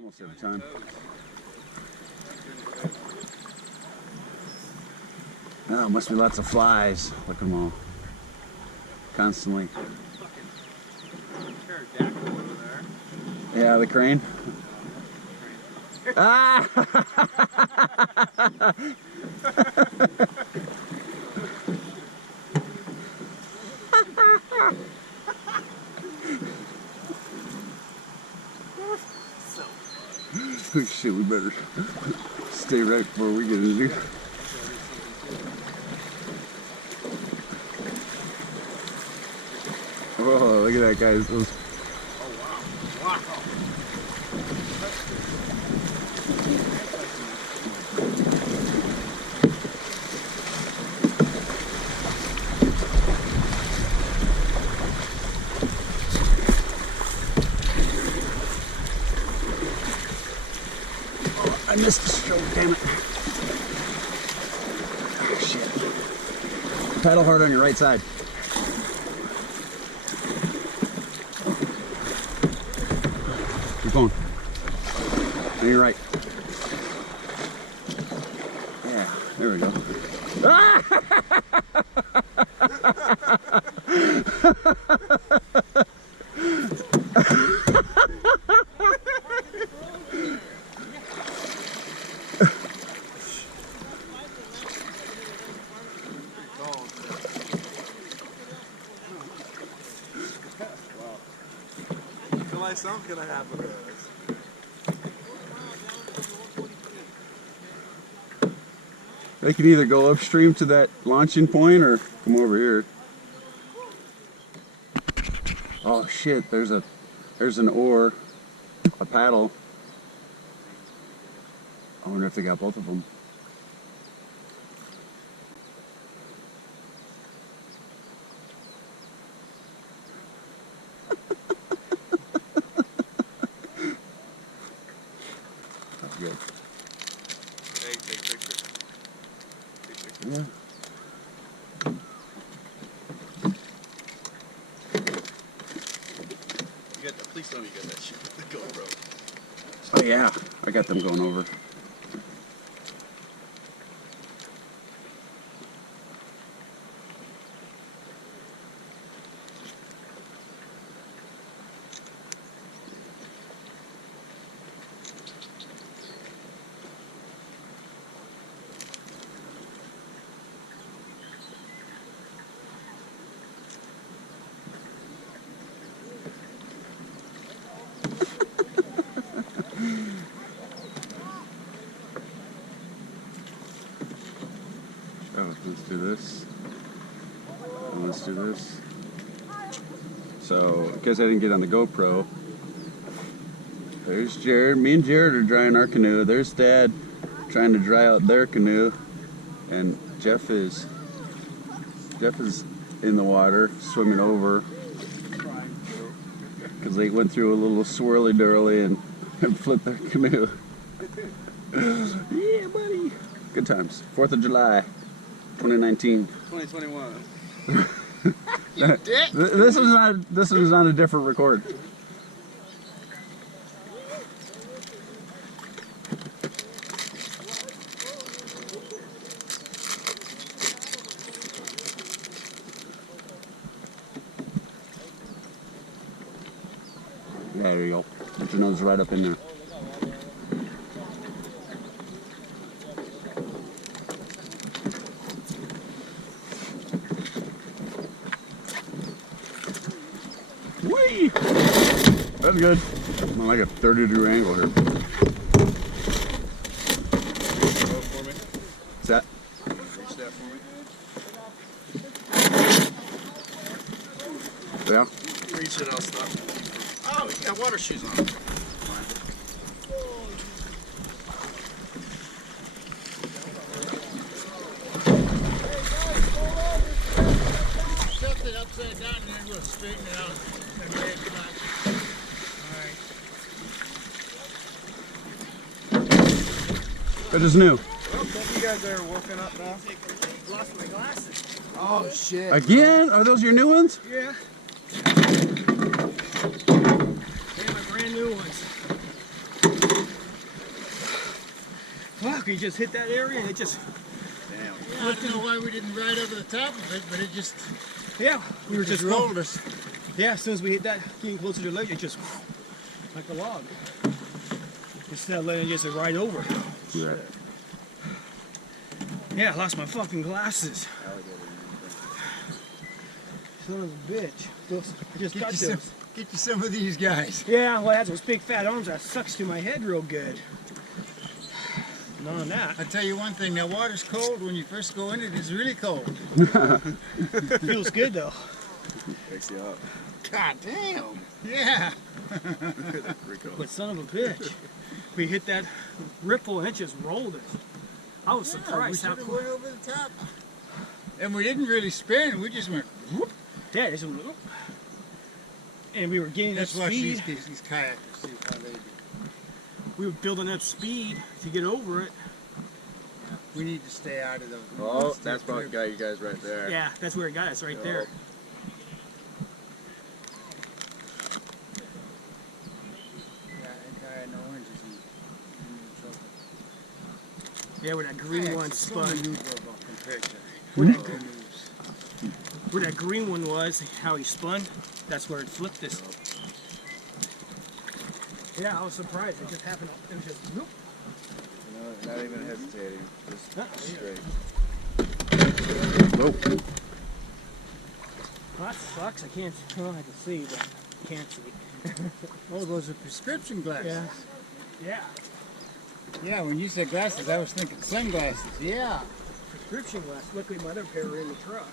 Almost every time. Oh, must be lots of flies. Look at them all. Constantly. Yeah, the crane. Ah! Oh shit, we better stay right before we get into. Oh, look at that, guys. Those... Oh, wow. Wow. Oh, I missed the stroke, damn it. Oh, shit. Paddle hard on your right side. Keep going. On your right. Yeah, there we go. Ah! Like something's gonna happen to us. They can either go upstream to that launching point or come over here. Oh shit, there's an oar, a paddle. I wonder if they got both of them. Good. Hey, take pictures. Yeah. You got the, please tell me you got that shit with the GoPro. Oh yeah, I got them going over. Oh, let's do this. And let's do this. So, because I didn't get on the GoPro, there's Jared. Me and Jared are drying our canoe. There's Dad trying to dry out their canoe, and Jeff is in the water swimming over because they went through a little swirly durly and flipped their canoe. Yeah, buddy. Good times. 4th of July. 2019. 2021. This was on a different record. There you go. Put your nose right up in there. Whee! That's good. I'm like a 30-degree angle here. For me. What's that? Reach that for me. Yeah? Reach it, I'll stop. Oh, you got water shoes on. Fine. Tilt it upside down and then we'll straighten it out and lay it flat. Alright. That is new. Well, both you guys are woken up now. Lost my glasses. Oh, shit. Again? Are those your new ones? Yeah. They're my brand new ones. you just hit that area and it just, Damn. Yeah, I don't know why we didn't ride over the top of it, but it just yeah, we were just rolled us. Yeah, as soon as we hit that, getting closer to the ledge, it just, like a log. Instead of letting it just ride over. Yeah. Yeah, I lost my fucking glasses. Son of a bitch. I just got those. Get you some of these guys. Yeah, well, that's those big fat arms that sucks to my head real good. None of that. I tell you one thing, that water's cold when you first go in it. It's really cold. Feels good though. Wakes you up. God damn. Yeah. But son of a bitch, we hit that ripple and it just rolled us. I was surprised how we quick. went over the top. And we didn't really spin. We just went whoop. Yeah, it just went, whoop. And we were gaining up Let's watch speed. these kayakers, see how they do. We were building up speed to get over it. We need to stay out of those. Oh, that's probably got you guys right there. Yeah, that's where it got us, right there. Yeah, that guy in the orange is in trouble. Yeah, where that green one So many spun. new Volvo compared to Where that green one was, how he spun, that's where it flipped us. Yeah, I was surprised. It just happened. It was just, whoop. No, not even hesitating. Just straight. Well, that sucks. I can't. Well, I can see, but I can't see. Oh, those are prescription glasses. Yeah. Yeah. Yeah, when you said glasses, I was thinking sunglasses. Yeah. Prescription glasses. Luckily, my other pair were in the truck.